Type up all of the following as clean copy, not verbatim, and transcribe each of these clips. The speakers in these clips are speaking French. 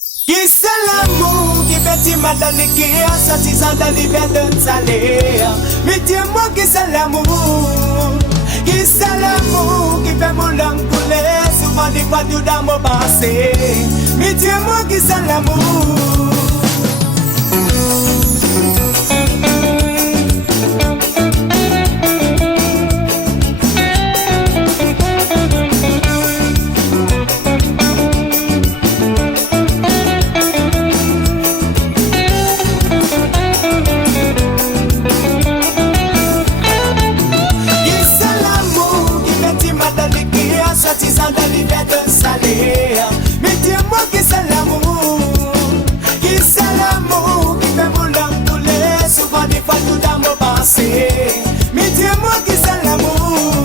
Qui c'est l'amour qui fait mal dans les cœurs, sortissant dans l'hiver de salaire. Mais dis-moi qui c'est l'amour. Qui c'est l'amour qui fait mon langue couler, souvent des fois tout dans mon passé. Mais dis-moi qui c'est l'amour. Sortissant de l'hiver de salé. Mais dis-moi qui c'est l'amour. Qui c'est l'amour qui fait mon langue couler, souvent des fois tout dans mon passé. Mais dis-moi qui c'est l'amour.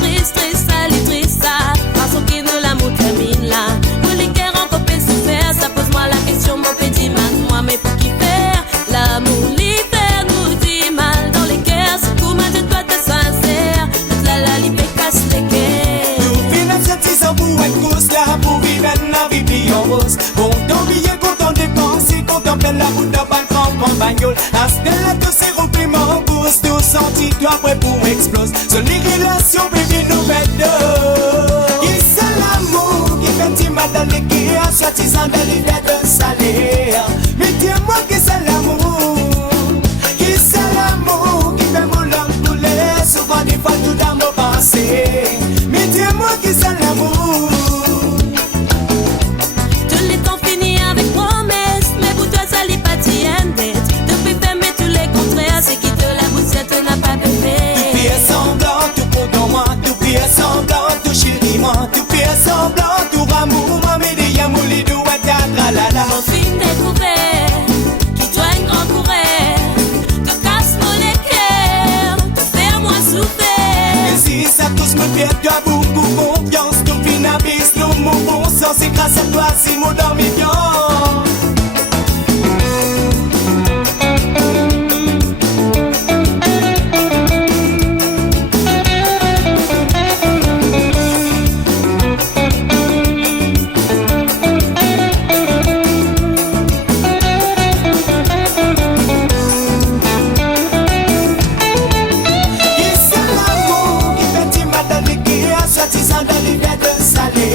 Triste, triste, sali, triste, parce que nous l'amour termine là. Pour les cœurs encore peut souffrir, ça pose moi la question, mon petit man, moi mais pour qui faire l'amour, l'hiver nous dit mal dans les cœurs, c'est tout mal de toi de sincère. La libre casse les cœurs. Nous finissons sortissant pour être cause là, pour vivre la vie bien rose. Bon, ton billet content de penser, contemple la route de balcon, en bagnole. À ce là, tout c'est rempli en course, tout senti, toi prêt pour exploser. Sur les relations, baby, nous mettons. Qui c'est l'amour qui fait mal dans les cœurs, sortissant de l'hiver de salé. Mais dis-moi qui c'est l'amour. Qui c'est l'amour qui fait mon langue couler, souvent des fois tout dans mon passé. Mais dis-moi qui c'est l'amour. Tous les temps finis avec promesse, mais pour toi ça l'est pas tienne d'être. Depuis fermer tous les contraires, c'est qui te la boussette n'a pas bébé. Tout fait semblant, tout contre moi, tout fait semblant, tout chéri moi, tout fait semblant, tout amour, moi mais des yamours, les deux à ta tralala. Mon film découvert, qui doit une grande courrière, te casse-moi les cœurs, te faire moi souffrir. Et si ça tous me fait de beaucoup confiance, tout finabise, nous mon bon sens, c'est grâce à toi si mon dormi bien. Sortissant de l'hiver de salé.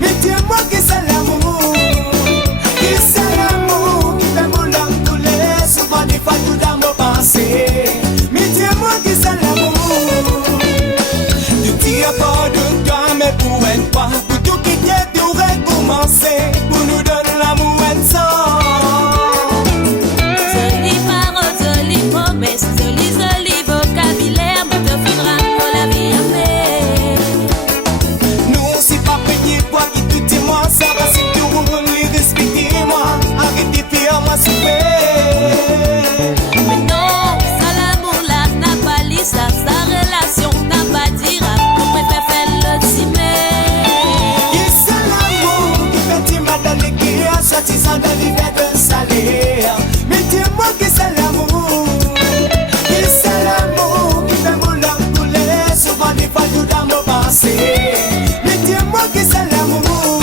Mais dis-moi qui c'est l'amour. Qui c'est l'amour qui fait mon langue couler, souvent des fois tout dans mon passé. Mais dis-moi qui c'est l'amour. Tu tires pas de toi mais pour une fois, pour tout quitter tout recommencer, pour nous donner l'amour et sang. Jolie parole, jolie promesse, joli vocabulaire, mais te faudra pour la vie à faire. Nous si pas payé quoi qui tout est moi, ça va si tout roule, les respectez-moi, arrêtez de faire moi souffrir. Mais non, ça l'amour là n'a pas lit ça, sa relation n'a pas dit rap, on préfère faire le cimer. Qui c'est l'amour qui fait du mal dans les cœurs, sortissant de l'hiver de salé. Mais dis-moi qui c'est l'amour. Qui c'est l'amour qui fait mon langue couler, souvent des fois tout dans mon passé. Mais dis-moi qui c'est l'amour.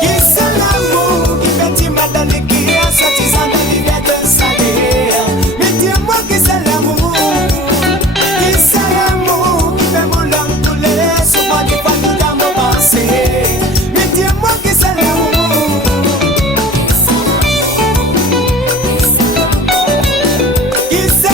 Qui c'est l'amour qui fait du mal dans les cœurs, sortissant de l'hiver de salé. Mais dis-moi qui c'est l'amour. Qui c'est l'amour qui fait mon langue couler, souvent des fois tout dans mon passé. Mais dis-moi qui c'est l'amour. Qui c'est